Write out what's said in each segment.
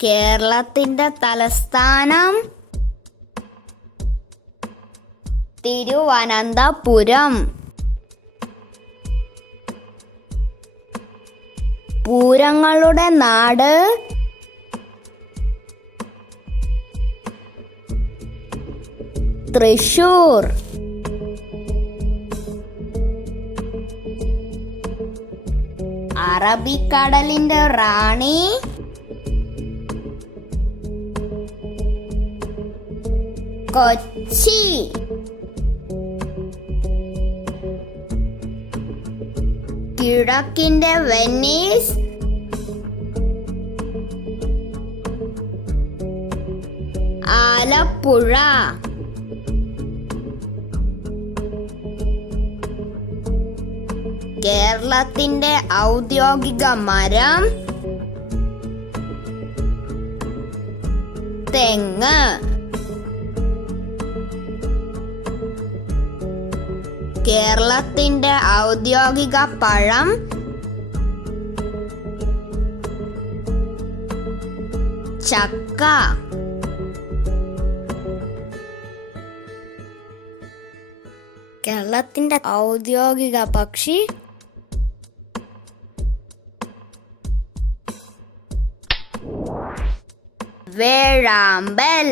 കേരളത്തിന്റെ തലസ്ഥാനം തിരുവനന്തപുരം. പൂരങ്ങളുടെ നാട് തൃശൂർ. അറബിക്കടലിന്റെ റാണി കൊച്ചി. കിഴക്കിന്റെ വെനീസ് ആലപ്പുഴ. കേരളത്തിന്റെ ഔദ്യോഗിക മരം തെങ്ങ്. കേരളത്തിന്റെ ഔദ്യോഗിക പഴം ചക്ക. കേരളത്തിന്റെ ഔദ്യോഗിക പക്ഷി വേഴാമ്പൽ.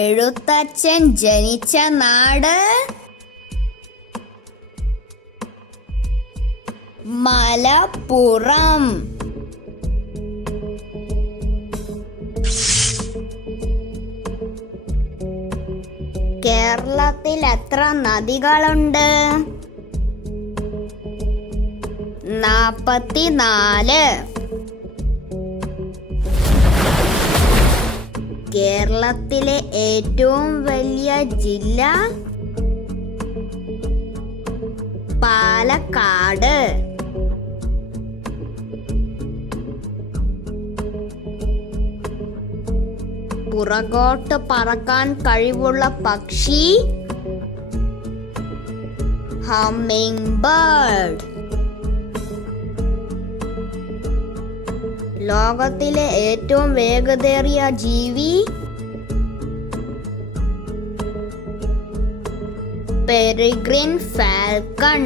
എഴുത്തച്ഛൻ ജനിച്ച നാട് മലപ്പുറം. കേരളത്തിൽ എത്ര നദികളുണ്ട്? 44. കേരളത്തിലെ ഏറ്റവും വലിയ ജില്ല പാലക്കാട്. പുറകോട്ട് പറക്കാൻ കഴിവുള്ള പക്ഷി ഹമ്മിങ് ബേർഡ്. ലോകത്തിലെ ഏറ്റവും വേഗതയേറിയ ജീവി പെരിഗ്രിൻ ഫാൽക്കൺ.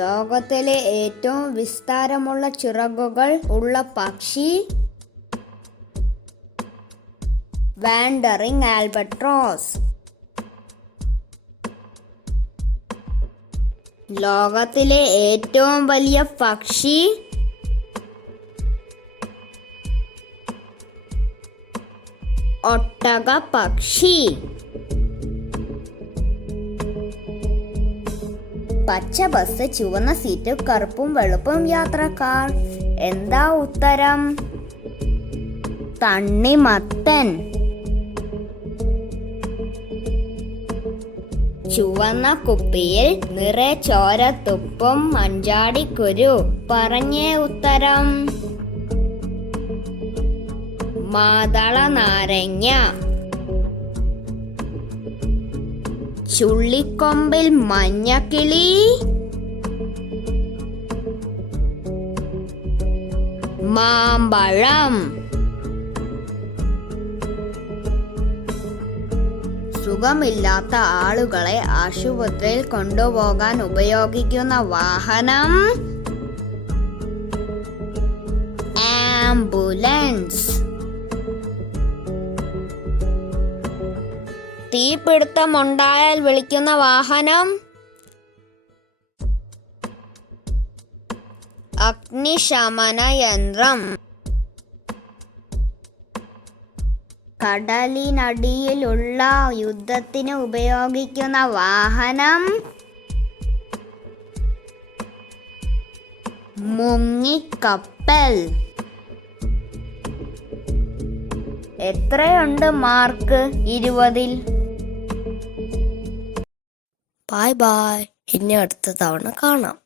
ലോകത്തിലെ ഏറ്റവും വിസ്താരമുള്ള ചിറകുകൾ ഉള്ള പക്ഷി വാൻഡറിംഗ് ആൽബട്രോസ്. ലോകത്തിലെ ഏറ്റവും വലിയ പക്ഷി ഒട്ടക പക്ഷി. പച്ച ബസ്, ചുവന്ന സീറ്റ്, കറുപ്പും വെളുപ്പും യാത്രക്കാർ. എന്താ ഉത്തരം? തണ്ണിമത്തൻ. ചുവന്ന കുപ്പിയിൽ നിറയെ ചോരത്തുപ്പും മഞ്ചാടിക്കുരു. പറഞ്ഞേ ഉത്തരം. മാതള നാരങ്ങ. ചുള്ളിക്കൊമ്പിൽ മഞ്ഞക്കിളി മാമ്പഴം. സുഖമില്ലാത്ത ആളുകളെ ആശുപത്രിയിൽ കൊണ്ടുപോകാൻ ഉപയോഗിക്കുന്ന വാഹനം ആംബുലൻസ്. തീപിടുത്തമുണ്ടായാൽ വിളിക്കുന്ന വാഹനം അഗ്നിശമന യന്ത്രം. കടലിനടിയിലുള്ള യുദ്ധത്തിന് ഉപയോഗിക്കുന്ന വാഹനം മുങ്ങിക്കപ്പൽ. എത്രയുണ്ട് മാർക്ക് 20-ൽ? Bye bye. ഇനി അടുത്ത തവണ കാണാം.